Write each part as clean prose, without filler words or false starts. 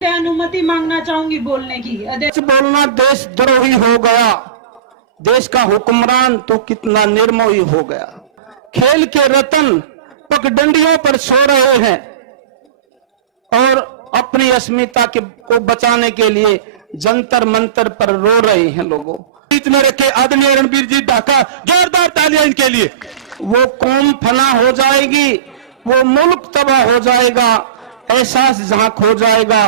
अनुमति मांगना चाहूंगी बोलने की। अध्यक्ष, बोलना देशद्रोही हो गया, देश का हुक्मरान तो कितना निर्मोही हो गया। खेल के रतन पगडंडियों पर सो रहे हैं और अपनी अस्मिता को बचाने के लिए जंतर मंतर पर रो रहे हैं लोगों। बीच में रखे आदरणीय रणबीर जी ढाका, जोरदार तालियां इनके लिए। वो कौम फना हो जाएगी, वो मुल्क तबाह हो जाएगा, एहसास जहां खो जाएगा,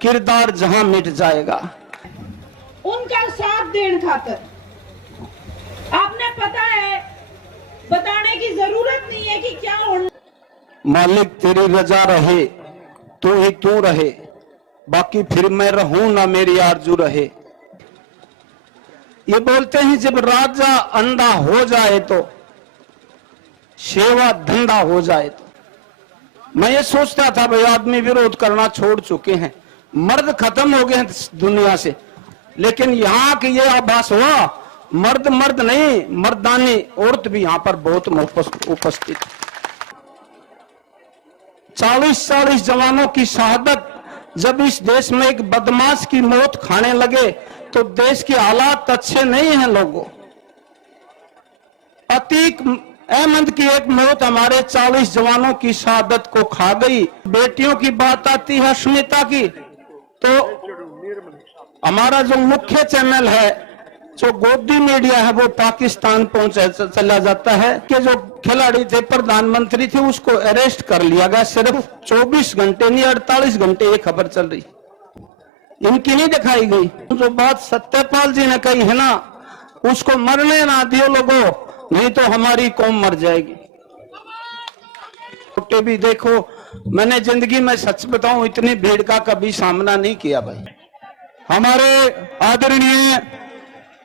किरदार जहां मिट जाएगा। उनका साथ देने खातर आपने पता है, बताने की जरूरत नहीं है कि क्या होना। मालिक तेरी रजा रहे, तू ही तू रहे, बाकी फिर मैं रहूं ना मेरी आरजू रहे। ये बोलते हैं जब राजा अंधा हो जाए तो सेवा धंधा हो जाए। तो मैं ये सोचता था भाई आदमी विरोध करना छोड़ चुके हैं, मर्द खत्म हो गए हैं दुनिया से, लेकिन यहाँ की ये आभास हुआ मर्द मर्द नहीं, मर्दानी औरत भी यहाँ पर बहुत उपस्थित। 40-40 जवानों की शहादत जब इस देश में एक बदमाश की मौत खाने लगे तो देश के हालात अच्छे नहीं हैं लोगों। अतीक अहमद की एक मौत हमारे 40 जवानों की शहादत को खा गई। बेटियों की बात आती है अस्मिता की, तो हमारा जो मुख्य चैनल है, जो गोदी मीडिया है, वो पाकिस्तान पहुंचा चला जाता है कि जो खिलाड़ी थे, प्रधानमंत्री थे, उसको अरेस्ट कर लिया गया। सिर्फ 24 घंटे नहीं 48 घंटे ये खबर चल रही, इनकी नहीं दिखाई गई। जो बात सत्यपाल जी ने कही है ना, उसको मरने ना दियो लोगों, नहीं तो हमारी कौम मर जाएगी। छोटे भी देखो, मैंने जिंदगी में सच बताऊं इतनी भीड़ का कभी सामना नहीं किया भाई। हमारे आदरणीय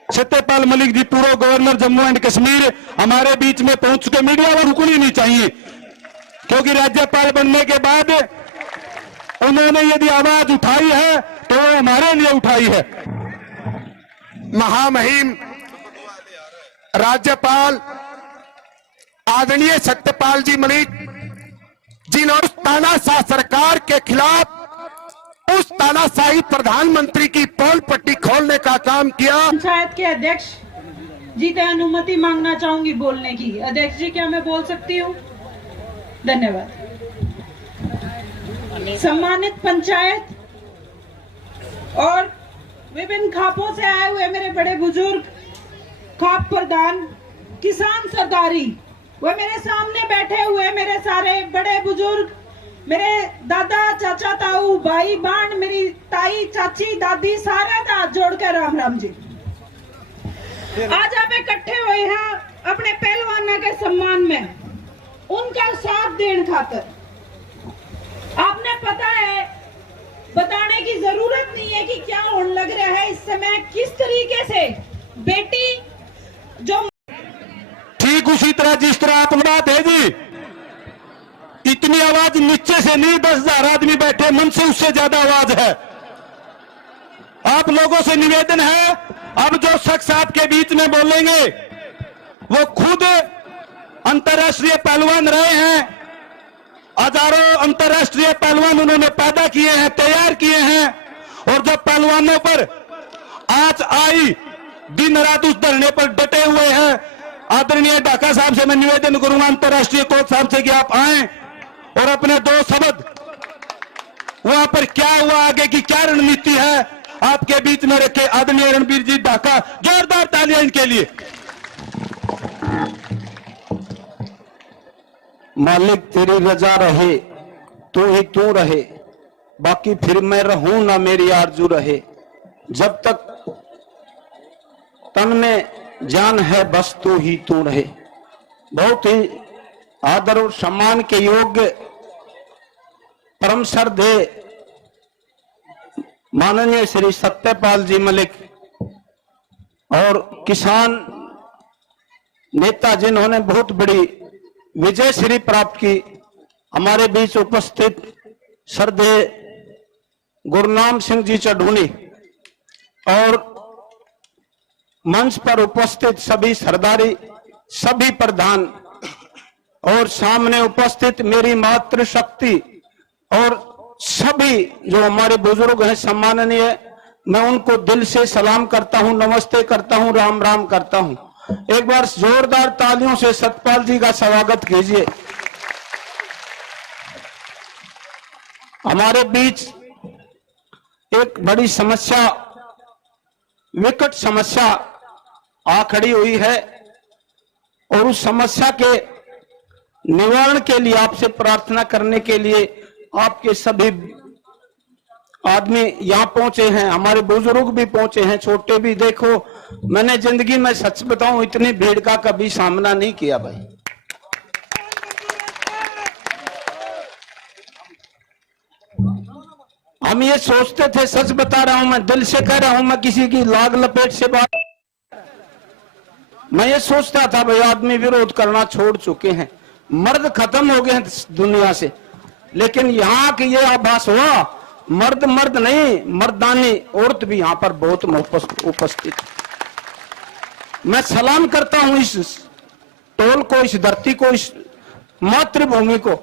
सत्यपाल मलिक जी, पूर्व गवर्नर जम्मू एंड कश्मीर, हमारे बीच में पहुंच चुके। मीडिया को रुकनी नहीं चाहिए, क्योंकि राज्यपाल बनने के बाद उन्होंने यदि आवाज उठाई है तो हमारे लिए उठाई है। महामहिम राज्यपाल आदरणीय सत्यपाल जी मलिक, जिन्होंने तानाशाह सरकार के खिलाफ उस तानाशाही प्रधानमंत्री की पोल पट्टी खोलने का काम किया। पंचायत के अध्यक्ष जी से अनुमति मांगना चाहूंगी बोलने की। अध्यक्ष जी, क्या मैं बोल सकती हूँ? धन्यवाद। सम्मानित पंचायत और विभिन्न खापों से आए हुए मेरे बड़े बुजुर्ग, खाप प्रधान, किसान सरदारी, वो मेरे सामने बैठे हुए मेरे सारे बड़े बुजुर्ग, मेरे दादा, चाचा, ताऊ, भाई, बहन, मेरी ताई, चाची, दादी, सारा हाथ जोड़कर राम राम जी। आज आप इकट्ठे हुए हैं अपने पहलवानों के सम्मान में, उनका साथ देने खातर। आपने पता है, बताने की जरूरत नहीं है कि क्या होने लग रहा है इस समय, किस तरीके से बेटी जो ठीक उसी तरह जिस तरह आत्मदात है जी, इतनी आवाज नीचे से नहीं, 10,000 आदमी बैठे मन से उससे ज्यादा आवाज है। आप लोगों से निवेदन है, अब जो शख्स आपके बीच में बोलेंगे वो खुद अंतर्राष्ट्रीय पहलवान रहे हैं। हजारों अंतर्राष्ट्रीय पहलवान उन्होंने पैदा किए हैं, तैयार किए हैं, और जो पहलवानों पर आज आई दिन रात उस धरने पर डटे हुए हैं। आदरणीय ढाका साहब से मैं निवेदन करूंगा, अंतर्राष्ट्रीय कोच साहब से, कि आप आए और अपने 2 शब्द वहां पर क्या हुआ, आगे की क्या रणनीति है, आपके बीच में रखे आदरणीय रणबीर जी ढाका, जोरदार तालियां इनके लिए। मालिक तेरी रजा रहे, तू ही तू रहे, बाकी फिर मैं रहूं ना मेरी आरजू रहे। जब तक तन में जान है बस तू ही तू रहे। बहुत ही आदर और सम्मान के योग्य परम श्रद्धेय माननीय श्री सत्यपाल जी मलिक और किसान नेता, जिन्होंने बहुत बड़ी विजय श्री प्राप्त की, हमारे बीच उपस्थित श्रद्धेय गुरनाम सिंह जी चढ़ूनी और मंच पर उपस्थित सभी सरदारी, सभी प्रधान और सामने उपस्थित मेरी मातृशक्ति और सभी जो हमारे बुजुर्ग हैं सम्माननीय, मैं उनको दिल से सलाम करता हूं, नमस्ते करता हूं, राम राम करता हूं। एक बार जोरदार तालियों से सतपाल जी का स्वागत कीजिए। हमारे बीच एक बड़ी समस्या, विकट समस्या आ खड़ी हुई है और उस समस्या के निवारण के लिए आपसे प्रार्थना करने के लिए आपके सभी आदमी यहाँ पहुंचे हैं, हमारे बुजुर्ग भी पहुंचे हैं, छोटे भी। देखो, मैंने जिंदगी में सच बताऊं इतनी भीड़ का कभी सामना नहीं किया भाई। हम ये सोचते थे, सच बता रहा हूं, मैं दिल से कह रहा हूं, मैं किसी की लाग लपेट से बात, मैं ये सोचता था भाई आदमी विरोध करना छोड़ चुके हैं, मर्द खत्म हो गए हैं दुनिया से। लेकिन यहाँ की ये आभास हुआ मर्द मर्द नहीं, मर्दानी औरत भी यहाँ पर बहुत उपस्थित। मैं सलाम करता हूं इस टोल को, इस धरती को, इस मातृभूमि को।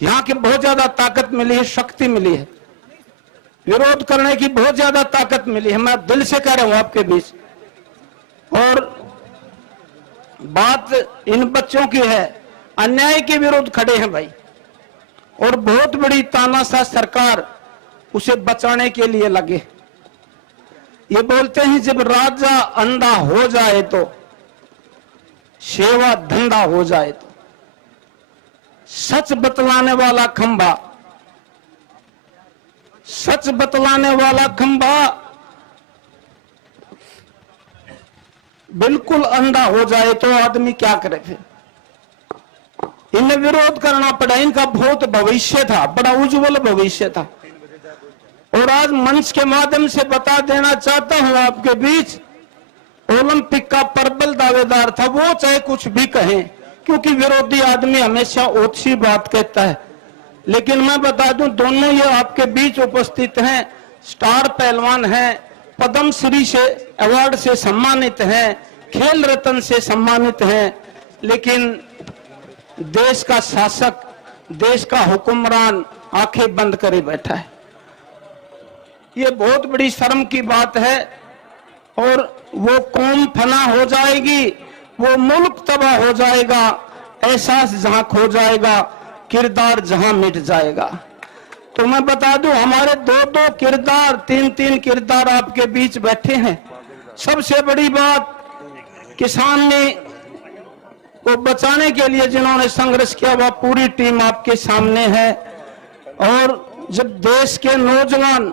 यहाँ की बहुत ज्यादा ताकत मिली है, शक्ति मिली है, विरोध करने की बहुत ज्यादा ताकत मिली है। मैं दिल से कह रहा हूं आपके बीच। और बात इन बच्चों की है, अन्याय के विरुद्ध खड़े हैं भाई, और बहुत बड़ी तानाशाह सरकार उसे बचाने के लिए लगे। ये बोलते हैं जब राजा अंधा हो जाए तो सेवा धंधा हो जाए तो। सच बतलाने वाला खंभा, सच बतलाने वाला खंभा बिल्कुल अंधा हो जाए तो आदमी क्या करे फिर? इन्हें विरोध करना पड़ा। इनका बहुत भविष्य था, बड़ा उज्जवल भविष्य था। और आज मंच के माध्यम से बता देना चाहता हूं आपके बीच, ओलंपिक का प्रबल दावेदार था वो, चाहे कुछ भी कहें, क्योंकि विरोधी आदमी हमेशा ओछी बात कहता है। लेकिन मैं बता दूं, दोनों ये आपके बीच उपस्थित हैं, स्टार पहलवान हैं, पद्मश्री से अवार्ड से सम्मानित हैं, खेल रत्न से सम्मानित हैं। लेकिन देश का शासक, देश का हुक्मरान आंखें बंद करे बैठा है। ये बहुत बड़ी शर्म की बात है। और वो कौम फना हो जाएगी, वो मुल्क तबाह हो जाएगा, एहसास जहां खो जाएगा, किरदार जहां मिट जाएगा। तो मैं बता दूं, हमारे दो दो किरदार, तीन तीन किरदार आपके बीच बैठे हैं। सबसे बड़ी बात, किसान ने को बचाने के लिए जिन्होंने संघर्ष किया, वह पूरी टीम आपके सामने है। और जब देश के नौजवान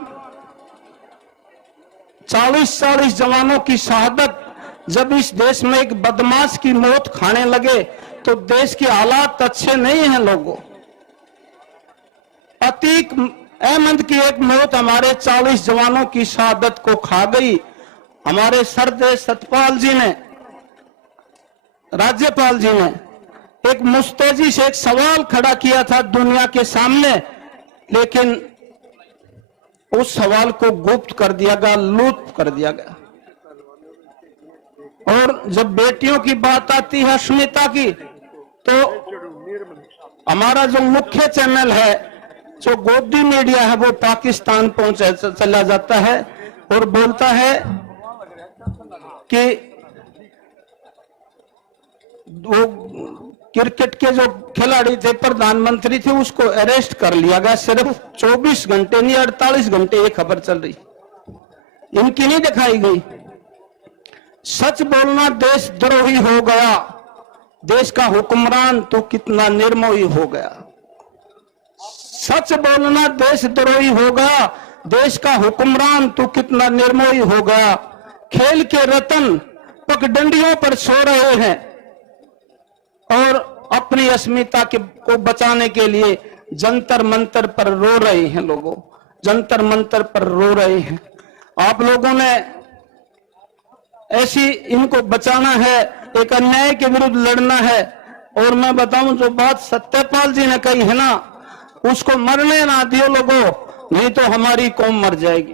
40-40 जवानों की शहादत, जब इस देश में एक बदमाश की मौत खाने लगे, तो देश के हालात अच्छे नहीं हैं लोगों। अतीक अहमद की एक मौत हमारे 40 जवानों की शहादत को खा गई। हमारे सरदे सतपाल जी ने, राज्यपाल जी ने एक मुस्तैदी से एक सवाल खड़ा किया था दुनिया के सामने, लेकिन उस सवाल को गुप्त कर दिया गया, लुप्त कर दिया गया। और जब बेटियों की बात आती है, अस्मिता की, तो हमारा जो मुख्य चैनल है, जो गोदी मीडिया है, वो पाकिस्तान पहुंच चला जाता है और बोलता है कि वो क्रिकेट के जो खिलाड़ी थे, प्रधानमंत्री थे, उसको अरेस्ट कर लिया गया। सिर्फ 24 घंटे नहीं, 48 घंटे ये खबर चल रही, इनकी नहीं दिखाई गई। सच बोलना देशद्रोही हो गया, देश का हुक्मरान तो कितना निर्मोही हो गया। सच बोलना देशद्रोही हो गया, देश का हुक्मरान तो कितना निर्मोही हो गया। खेल के रत्न पगडंडियों पर सो रहे हैं और अपनी अस्मिता को बचाने के लिए जंतर मंतर पर रो रहे हैं। लोगों, जंतर मंतर पर रो रहे हैं। आप लोगों ने ऐसी इनको बचाना है, एक अन्याय के विरुद्ध लड़ना है। और मैं बताऊं, जो बात सत्यपाल जी ने कही है ना, उसको मरने ना दियो लोगों, नहीं तो हमारी कौम मर जाएगी।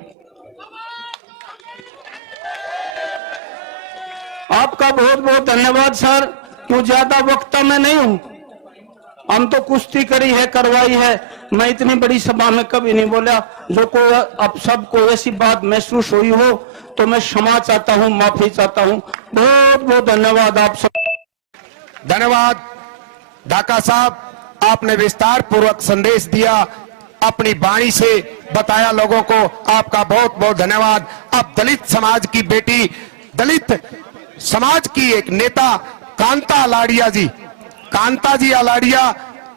आपका बहुत बहुत धन्यवाद सर। क्यों ज्यादा वक्ता मैं नहीं हूं, हम तो कुश्ती करी है, करवाई है। मैं इतनी बड़ी सभा में कभी नहीं बोला। जो कोई अब सबको ऐसी बात महसूस हुई हो तो मैं क्षमा चाहता हूँ, माफी चाहता हूँ। बहुत बहुत धन्यवाद आप सब। धन्यवाद ढाका साहब, आपने विस्तार पूर्वक संदेश दिया, अपनी वाणी से बताया लोगों को, आपका बहुत बहुत धन्यवाद। अब दलित समाज की बेटी, दलित समाज की एक नेता कांता अलाड़िया जी, कांता जी अलाड़िया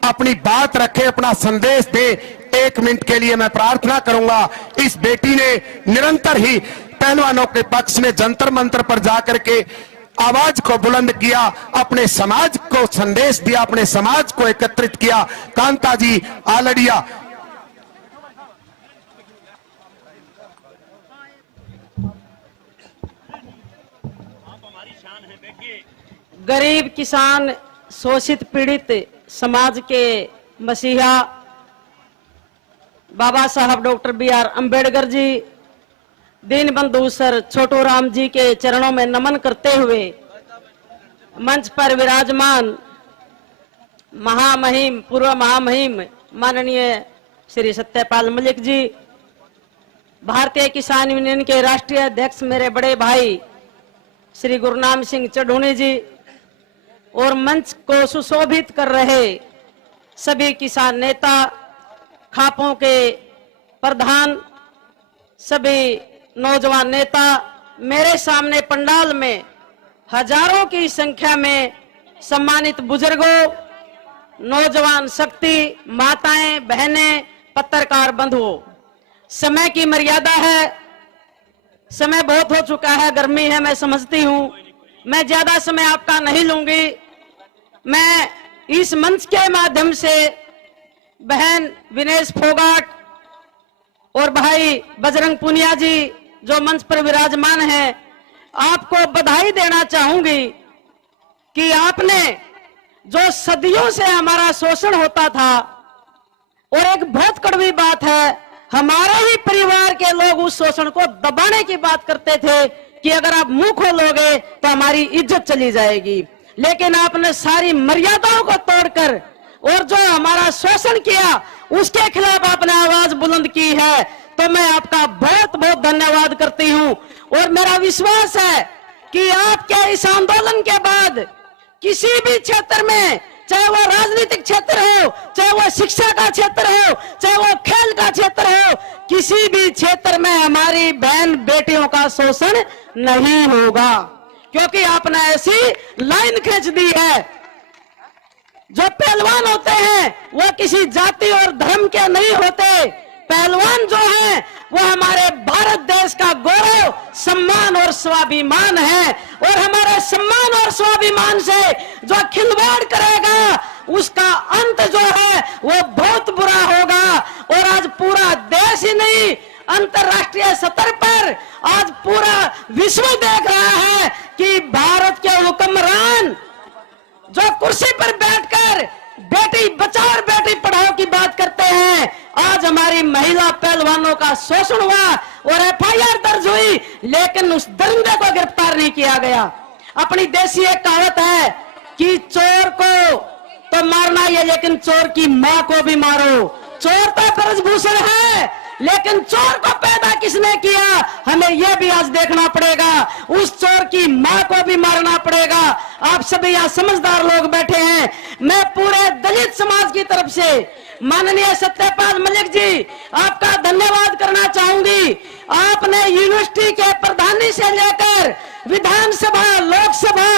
अपनी बात रखे, अपना संदेश दे। 1 मिनट के लिए मैं प्रार्थना करूंगा। इस बेटी ने निरंतर ही पहलवानों के पक्ष में जंतर मंतर पर जाकर के आवाज को बुलंद किया, अपने समाज को संदेश दिया, अपने समाज को एकत्रित किया। कांता जी आलड़िया। गरीब किसान, शोषित पीड़ित समाज के मसीहा बाबा साहब डॉक्टर BR अम्बेडकर जी, दीन बंधु सर छोटू राम जी के चरणों में नमन करते हुए मंच पर विराजमान महामहिम, पूर्व महामहिम माननीय श्री सत्यपाल मलिक जी, भारतीय किसान यूनियन के राष्ट्रीय अध्यक्ष मेरे बड़े भाई श्री गुरनाम सिंह चढ़ूनी जी, और मंच को सुशोभित कर रहे सभी किसान नेता, खापों के प्रधान, सभी नौजवान नेता, मेरे सामने पंडाल में हजारों की संख्या में सम्मानित बुजुर्गों, नौजवान शक्ति, माताएं, बहनें, पत्रकार बंधुओं, समय की मर्यादा है, समय बहुत हो चुका है, गर्मी है, मैं समझती हूं। मैं ज्यादा समय आपका नहीं लूंगी। मैं इस मंच के माध्यम से बहन विनेश फोगाट और भाई बजरंग पुनिया जी जो मंच पर विराजमान हैं, आपको बधाई देना चाहूंगी कि आपने जो सदियों से हमारा शोषण होता था, और एक बहुत कड़वी बात है, हमारे ही परिवार के लोग उस शोषण को दबाने की बात करते थे कि अगर आप मुंह खोलोगे तो हमारी इज्जत चली जाएगी, लेकिन आपने सारी मर्यादाओं को तोड़कर और जो हमारा शोषण किया उसके खिलाफ आपने आवाज बुलंद की है, तो मैं आपका बहुत बहुत धन्यवाद करती हूं। और मेरा विश्वास है कि आपके इस आंदोलन के बाद किसी भी क्षेत्र में, चाहे वो राजनीतिक क्षेत्र हो, चाहे वो शिक्षा का क्षेत्र हो, चाहे वो खेल का क्षेत्र हो, किसी भी क्षेत्र में हमारी बहन बेटियों का शोषण नहीं होगा, क्योंकि आपने ऐसी लाइन खींच दी है। जो पहलवान होते हैं वो किसी जाति और धर्म के नहीं होते, पहलवान जो हैं वो हमारे भारत देश का गौरव, सम्मान और स्वाभिमान है, और हमारे सम्मान और स्वाभिमान से जो खिलवाड़ करेगा उसका अंत जो है वो बहुत बुरा होगा। और आज पूरा देश ही नहीं, अंतरराष्ट्रीय स्तर पर आज पूरा विश्व देख रहा है कि भारत के हुक्मरान जो कुर्सी पर बैठकर बेटी बचाओ और बेटी पढ़ाओ की बात करते हैं, आज हमारी महिला पहलवानों का शोषण हुआ और FIR दर्ज हुई, लेकिन उस दरिंदे को गिरफ्तार नहीं किया गया। अपनी देसी एक कहावत है कि चोर को तो मारना ही है, लेकिन चोर की मां को भी मारो। चोर तो ब्रजभूषण है, लेकिन चोर को पैदा किसने किया, हमें यह भी आज देखना पड़ेगा। उस चोर की मां को भी मारना पड़ेगा। आप सभी यहाँ समझदार लोग बैठे हैं। मैं पूरे दलित समाज की तरफ से माननीय सत्यपाल मलिक जी आपका धन्यवाद करना चाहूंगी। आपने यूनिवर्सिटी के प्रधानी से लेकर विधानसभा, लोकसभा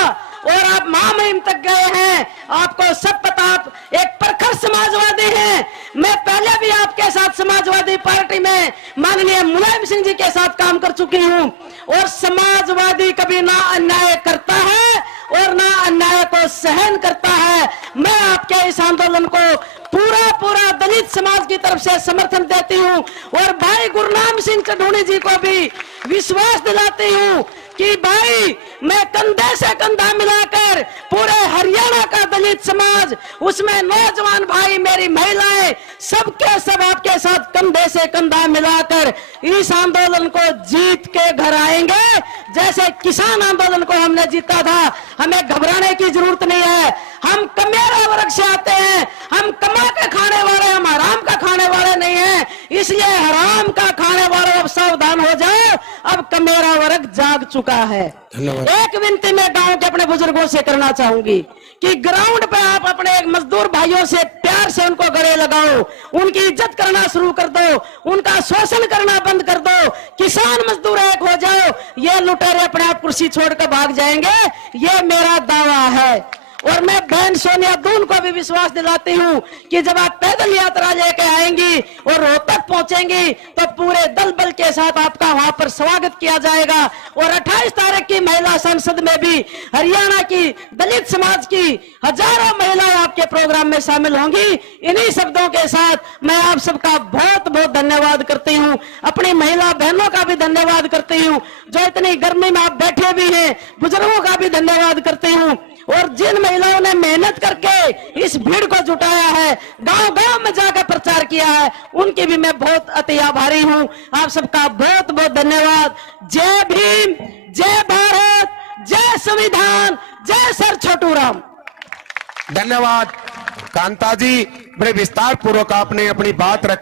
और आप महामहिम तक गए हैं, आपको सब पता, आप एक प्रखर समाजवादी हैं। मैं पहले भी आपके साथ समाजवादी पार्टी में माननीय मुलायम सिंह जी के साथ काम कर चुकी हूं, और समाजवादी कभी ना अन्याय करता है और ना अन्याय को सहन करता है। मैं आपके इस आंदोलन को पूरा दलित समाज की तरफ से समर्थन देती हूं, और भाई गुरनाम सिंह चढ़ूनी जी को भी विश्वास दिलाती हूं कि भाई मैं कंधे से कंधा मिलाकर पूरे हरियाणा का दलित समाज, उसमें नौजवान भाई, मेरी महिलाएं, सबके सब आपके साथ कंधे से कंधा मिलाकर इस आंदोलन को जीत के घर आएंगे। जैसे किसान आंदोलन को हमने जीता था, हमें घबराने की जरूरत नहीं है। हम कमेरा वर्ग से आते हैं, हम कमा के खाने वाले, हम हराम का खाने वाले नहीं हैं। इसलिए हराम का खाने वाले अब सावधान हो जाओ, अब कमेरा वर्ग जाग चुका है। एक विनती मैं गांव के अपने बुजुर्गों से करना चाहूंगी कि ग्राउंड पे आप अपने मजदूर भाइयों से प्यार से उनको गले लगाओ, उनकी इज्जत करना शुरू कर दो, उनका शोषण करना बंद कर दो, किसान मजदूर एक हो जाओ। ये लुटेरे अपने आप कुर्सी छोड़कर भाग जाएंगे, ये मेरा दावा है। और मैं बहन सोनिया दून को भी विश्वास दिलाती हूं कि जब आप पैदल यात्रा लेके आएंगी और रोहतक पहुंचेंगी तो पूरे दल बल के साथ आपका वहां पर स्वागत किया जाएगा। और 28 तारीख की महिला संसद में भी हरियाणा की दलित समाज की हजारों महिलाएं आपके प्रोग्राम में शामिल होंगी। इन्हीं शब्दों के साथ मैं आप सबका बहुत बहुत धन्यवाद करती हूं, अपनी महिला बहनों का भी धन्यवाद करती हूं जो इतनी गर्मी में आप बैठे भी हैं, बुजुर्गों का भी धन्यवाद करती हूं। और जिन महिलाओं ने मेहनत करके इस भीड़ को जुटाया है, गांव-गांव में जाकर प्रचार किया है, उनकी भी मैं बहुत अति आभारी हूं। आप सबका बहुत बहुत धन्यवाद। जय भीम, जय भारत, जय संविधान, जय सर छोटू राम। धन्यवाद कांता जी, बड़े विस्तार पूर्वक आपने अपनी बात रखी।